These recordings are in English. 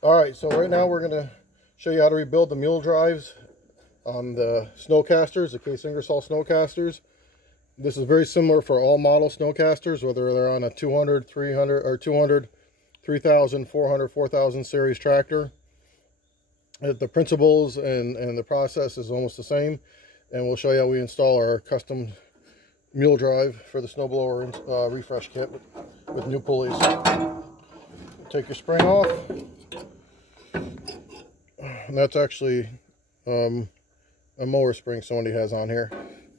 Alright, so right now we're going to show you how to rebuild the mule drives on the snowcasters, the Case Ingersoll snowcasters. This is very similar for all model snowcasters, whether they're on a 200, 300, or 200, 3000, 400, 4000 series tractor. The principles and the process is almost the same, and we'll show you how we install our custom mule drive for the snowblower refresh kit with new pulleys. Take your spring off. And that's actually a mower spring somebody has on here.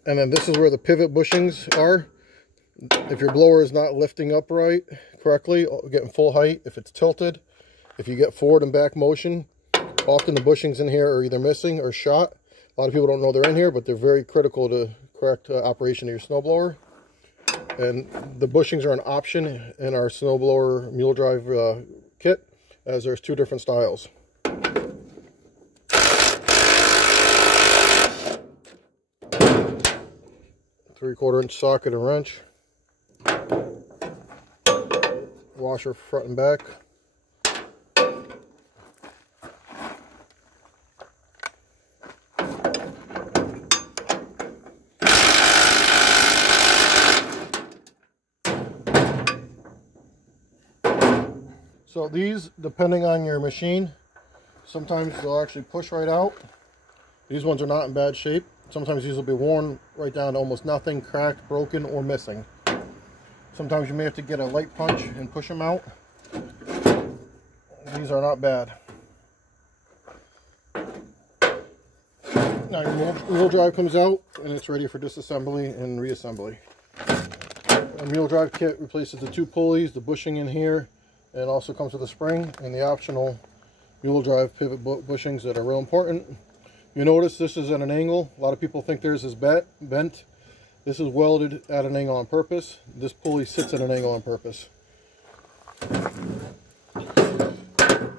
And then this is where the pivot bushings are. If your blower is not lifting upright correctly, getting full height, if it's tilted, if you get forward and back motion, often the bushings in here are either missing or shot. A lot of people don't know they're in here, but they're very critical to correct operation of your snowblower. And the bushings are an option in our snowblower mule drive kit, as there's two different styles. 3/4 inch socket and wrench, washer front and back, so these, depending on your machine, sometimes they'll actually push right out. These ones are not in bad shape. Sometimes these will be worn right down to almost nothing, cracked, broken, or missing. Sometimes you may have to get a light punch and push them out. These are not bad. Now your mule drive comes out and it's ready for disassembly and reassembly. A mule drive kit replaces the two pulleys, the bushing in here, and it also comes with a spring and the optional mule drive pivot bushings that are real important. You notice this is at an angle. A lot of people think theirs is bent. This is welded at an angle on purpose. This pulley sits at an angle on purpose.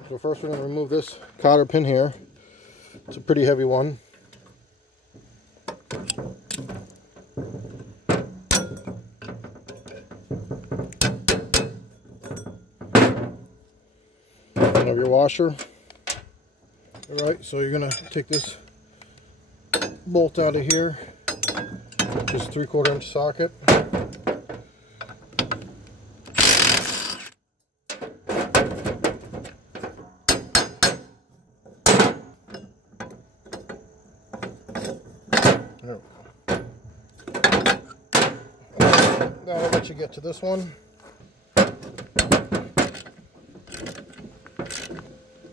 So first we're going to remove this cotter pin here. It's a pretty heavy one. And of your washer. Alright, so you're going to take this bolt out of here, just 3/4 inch socket. There we go. Now I'll let you get to this one.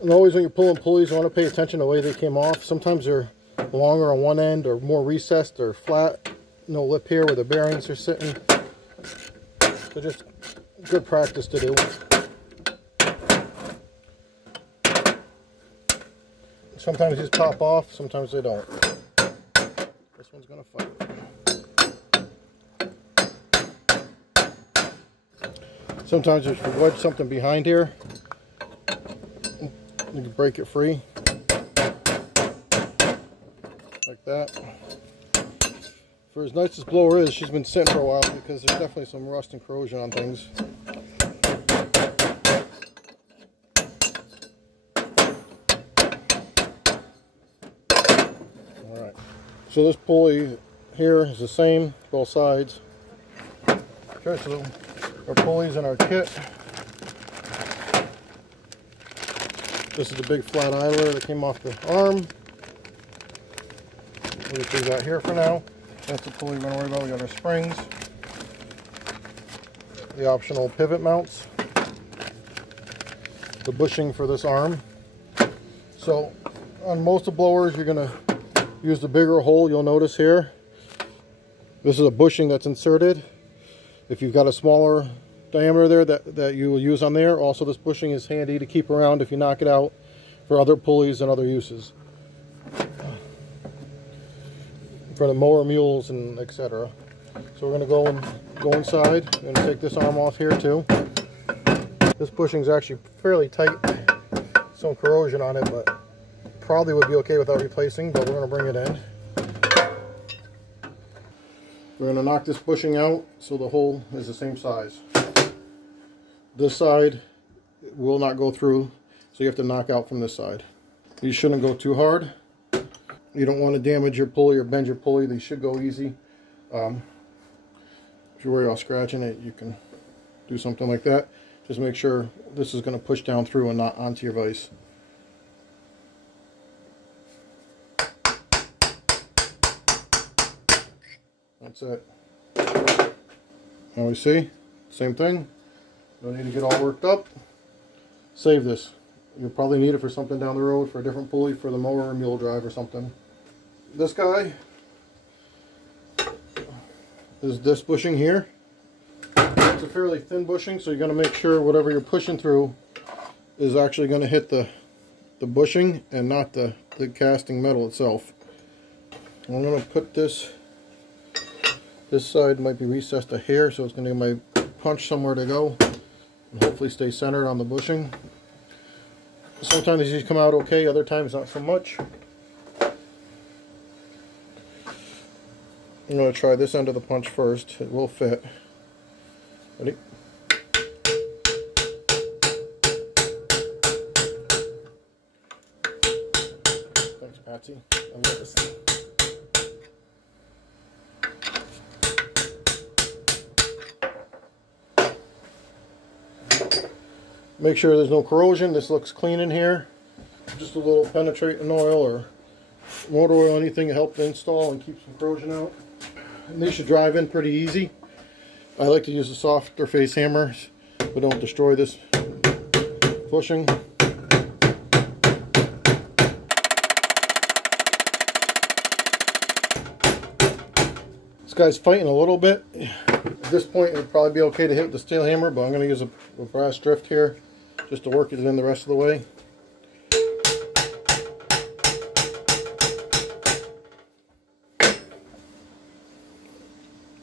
And always when you're pulling pulleys, you want to pay attention to the way they came off. Sometimes they're longer on one end or more recessed or flat. No lip here where the bearings are sitting. So just good practice to do. Sometimes these pop off, sometimes they don't. This one's going to fight. Sometimes if you wedge something behind here, you can break it free, like that. For as nice as this blower is, she's been sitting for a while because there's definitely some rust and corrosion on things. Alright, so this pulley here is the same, both sides. Okay, so our pulleys in our kit. This is the big flat idler that came off the arm. We'll just leave that here for now. That's the pulley we're going to worry about. We got our springs, the optional pivot mounts, the bushing for this arm. So on most of blowers, you're going to use the bigger hole. You'll notice here, this is a bushing that's inserted. If you've got a smaller diameter there that you will use on there, also this bushing is handy to keep around if you knock it out for other pulleys and other uses, for the mower mules and etc. So we're going to go inside. I'm going to take this arm off here too. This bushing is actually fairly tight, some corrosion on it, but probably would be okay without replacing, but we're going to bring it in. We're going to knock this bushing out so the hole is the same size. This side will not go through, So you have to knock out from this side. You shouldn't go too hard. You don't want to damage your pulley or bend your pulley. They should go easy. If you worry about scratching it, you can do something like that. Just make sure this is going to push down through and not onto your vise. That's it. Now we see, same thing. Don't need to get all worked up. Save this. You'll probably need it for something down the road, for a different pulley, for the mower or mule drive or something. This guy is this bushing here. It's a fairly thin bushing, so you're going to make sure whatever you're pushing through is actually going to hit the bushing and not the casting metal itself. I'm going to put this side might be recessed a hair, so it's going to give my punch somewhere to go and hopefully stay centered on the bushing. Sometimes these come out okay, other times not so much. I'm going to try this end of the punch first. It will fit. Ready? Thanks, Patsy. I love this thing. Make sure there's no corrosion. This looks clean in here. Just a little penetrating oil or motor oil, anything to help to install and keep some corrosion out. And these should drive in pretty easy. I like to use a softer face hammer, but don't destroy this bushing. This guy's fighting a little bit. At this point, it would probably be okay to hit with the steel hammer, but I'm going to use a brass drift here just to work it in the rest of the way.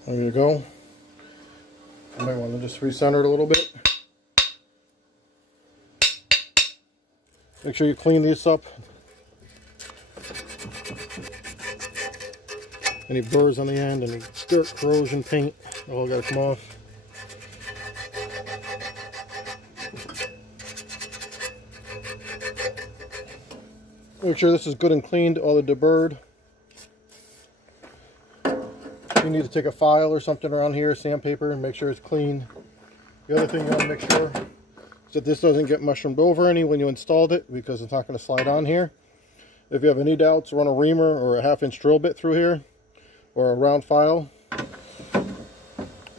There you go. You might want to just recenter it a little bit. Make sure you clean these up. Any burrs on the end, any dirt, corrosion, paint, all got to come off. Make sure this is good and cleaned, all the debris. You need to take a file or something around here, sandpaper, and make sure it's clean. The other thing you want to make sure is that this doesn't get mushroomed over any when you installed it, because it's not going to slide on here. If you have any doubts, run a reamer or a 1/2-inch drill bit through here, or a round file.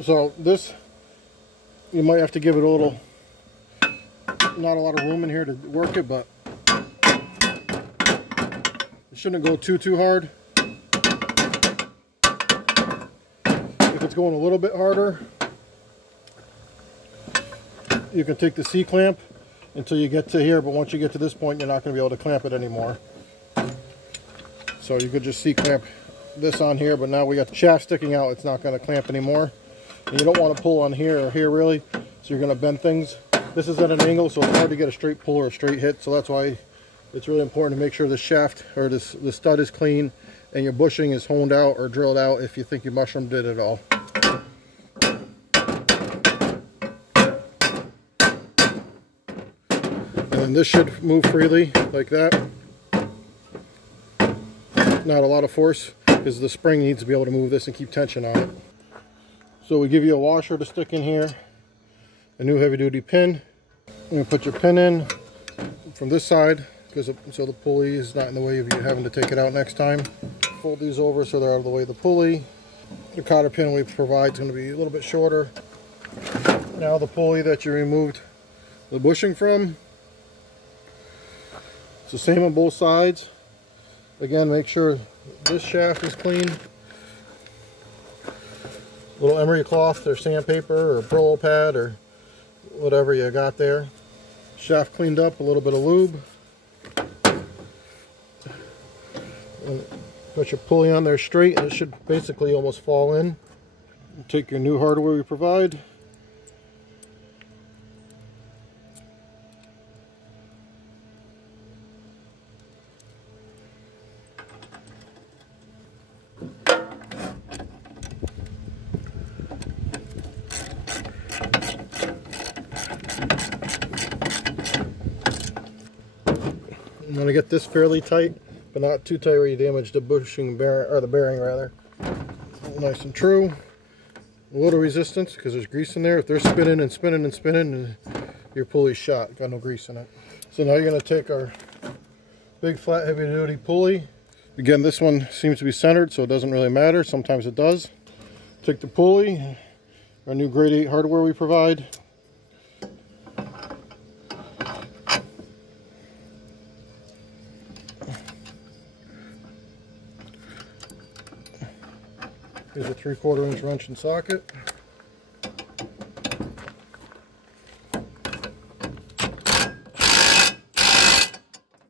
So this, you might have to give it a little, not a lot of room in here to work it, but it shouldn't go too hard. If it's going a little bit harder, you can take the C-clamp until you get to here, but once you get to this point, you're not going to be able to clamp it anymore. So you could just C-clamp this on here, but now we got the shaft sticking out. It's not going to clamp anymore. And you don't want to pull on here or here really, so you're going to bend things. This is at an angle, so it's hard to get a straight pull or a straight hit, so that's why it's really important to make sure the shaft or the stud is clean and your bushing is honed out or drilled out if you think you mushroomed it at all. And then this should move freely like that. Not a lot of force, because the spring needs to be able to move this and keep tension on it. So we give you a washer to stick in here, a new heavy-duty pin. You're going to put your pin in from this side, so the pulley is not in the way of you having to take it out next time. Fold these over so they're out of the way of the pulley. The cotter pin we provide is going to be a little bit shorter. Now the pulley that you removed the bushing from, it's the same on both sides. Again, make sure this shaft is clean. A little emery cloth or sandpaper or Brillo pad or whatever you got there. Shaft cleaned up, a little bit of lube. And put your pulley on there straight, and it should basically almost fall in. Take your new hardware we provide. I'm going to get this fairly tight, but not too tight where you damage the bushing bearing, or the bearing rather. Nice and true. A little resistance because there's grease in there. If they're spinning and spinning and spinning, your pulley's shot. Got no grease in it. So now you're going to take our big flat heavy duty pulley. Again, this one seems to be centered, so it doesn't really matter. Sometimes it does. Take the pulley, our new grade 8 hardware we provide. Here's a 3/4 inch wrench and socket.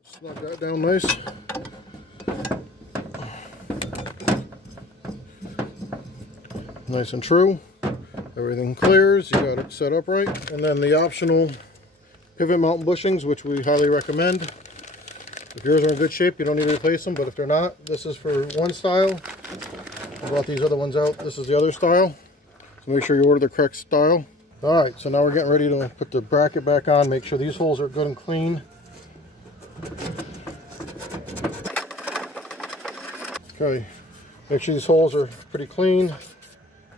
Snug that down nice. Nice and true. Everything clears. You got it set up right. And then the optional pivot mount bushings, which we highly recommend. If yours are in good shape, you don't need to replace them, but if they're not, this is for one style. I brought these other ones out. This is the other style. So make sure you order the correct style. Alright, so now we're getting ready to put the bracket back on. Make sure these holes are good and clean. Okay, make sure these holes are pretty clean.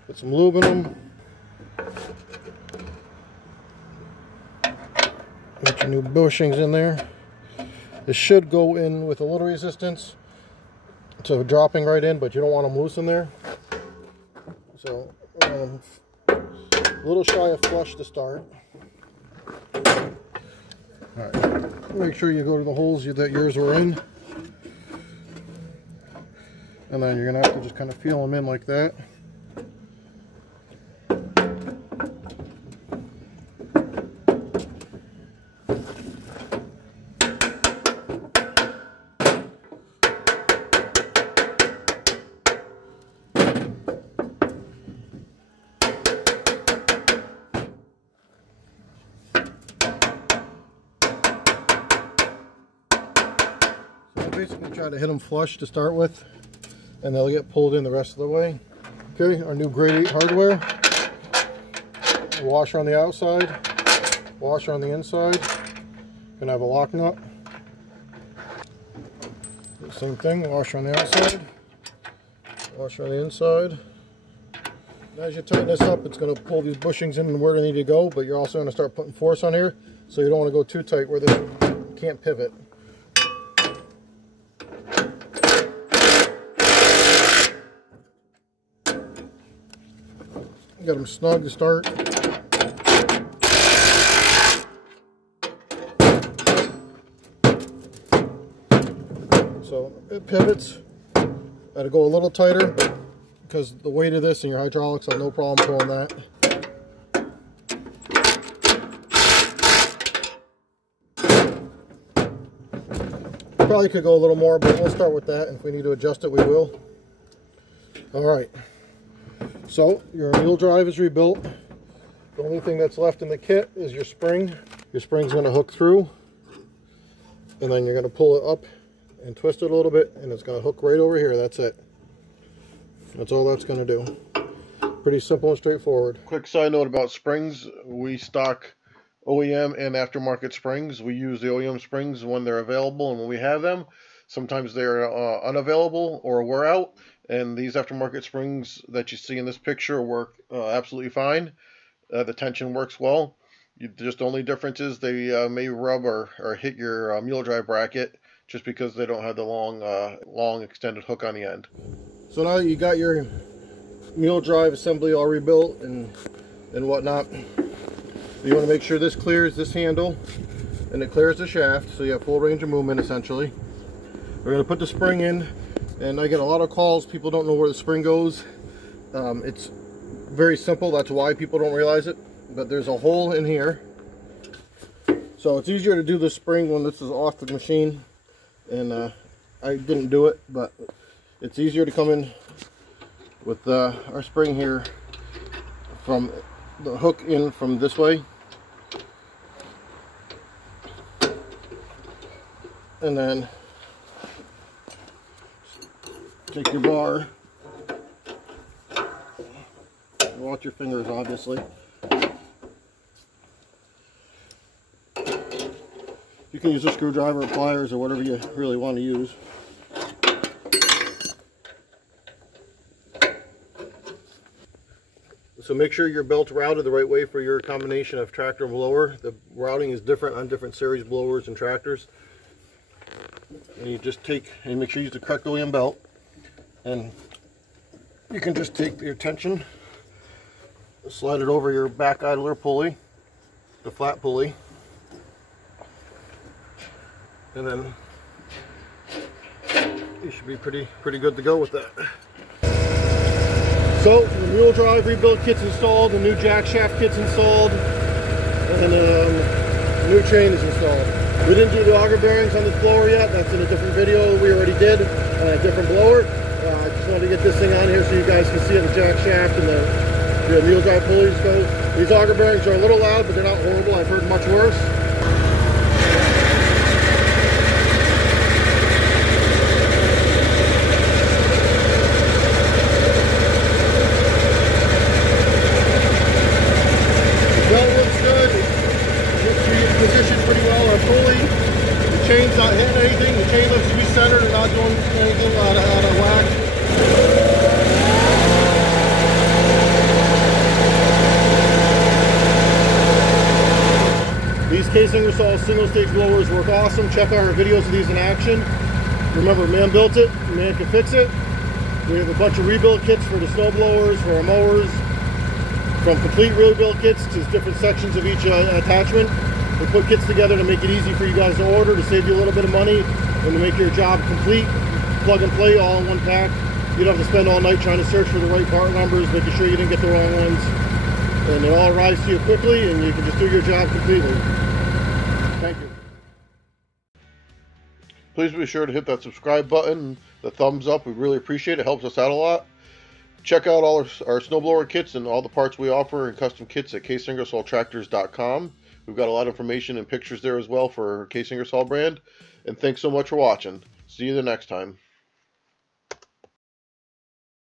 Put some lube in them. Get your new bushings in there. This should go in with a little resistance to dropping right in, but you don't want them loose in there. So a little shy of flush to start. Alright, make sure you go to the holes that yours were in. And then you're going to have to just kind of feel them in like that. Basically try to hit them flush to start with, and they'll get pulled in the rest of the way. Okay, our new grade 8 hardware. Washer on the outside, washer on the inside. Gonna have a lock nut. Same thing, washer on the outside, washer on the inside. As you tighten this up, it's gonna pull these bushings in where they need to go, but you're also gonna start putting force on here, so you don't want to go too tight where this can't pivot. Got them snug to start. So it pivots. Got to go a little tighter because the weight of this and your hydraulics, have no problem pulling that. Probably could go a little more, but we'll start with that. If we need to adjust it, we will. All right. So your mule drive is rebuilt. The only thing that's left in the kit is your spring. Your spring's going to hook through, and then you're going to pull it up and twist it a little bit, and it's going to hook right over here. That's it. That's all that's going to do. Pretty simple and straightforward. Quick side note about springs. We stock OEM and aftermarket springs. We use the OEM springs when they're available and when we have them. Sometimes they're unavailable or wear out. And these aftermarket springs that you see in this picture work absolutely fine. The tension works well. Just the only difference is they may rub or hit your mule drive bracket just because they don't have the long extended hook on the end. So now that you got your mule drive assembly all rebuilt and whatnot, you want to make sure this clears this handle and it clears the shaft, so you have full range of movement essentially. We're going to put the spring in. And I get a lot of calls, people don't know where the spring goes. It's very simple, that's why people don't realize it. But there's a hole in here. So it's easier to do the spring when this is off the machine. And I didn't do it, but it's easier to come in with our spring here from the hook in from this way. And then take your bar, watch your fingers You can use a screwdriver or pliers or whatever you really want to use. So make sure your belt's routed the right way for your combination of tractor and blower. The routing is different on different series blowers and tractors. And you just take and make sure you use the correct OEM belt. And you can just take your tension, slide it over your back idler pulley, the flat pulley, and then you should be pretty good to go with that. So the Mule drive rebuild kit's installed, the new jack shaft kit's installed, and the new chain is installed. We didn't do the auger bearings on this blower yet. That's in a different video we already did on a different blower. I just wanted to get this thing on here so you guys can see how the jack shaft and the Mule drive pulleys go. These auger bearings are a little loud, but they're not horrible. I've heard much worse. Positioned pretty well. Our pulley, the chain's not hitting anything. The chain looks to be centered and not doing anything out of whack. These case Ingersoll single stage blowers work awesome. Check out our videos of these in action. Remember, man built it, man can fix it. We have a bunch of rebuild kits for the snowblowers, for our mowers, from complete rebuild kits to different sections of each attachment. We put kits together to make it easy for you guys to order, to save you a little bit of money, and to make your job complete. Plug and play all in one pack. You don't have to spend all night trying to search for the right part numbers, making sure you didn't get the wrong ones. And it all arrives to you quickly, and you can just do your job completely. Thank you. Please be sure to hit that subscribe button, the thumbs up. We really appreciate it. It helps us out a lot. Check out all our snowblower kits and all the parts we offer in custom kits at caseingersolltractors.com. We've got a lot of information and pictures there as well for Case Ingersoll brand. And thanks so much for watching. See you the next time.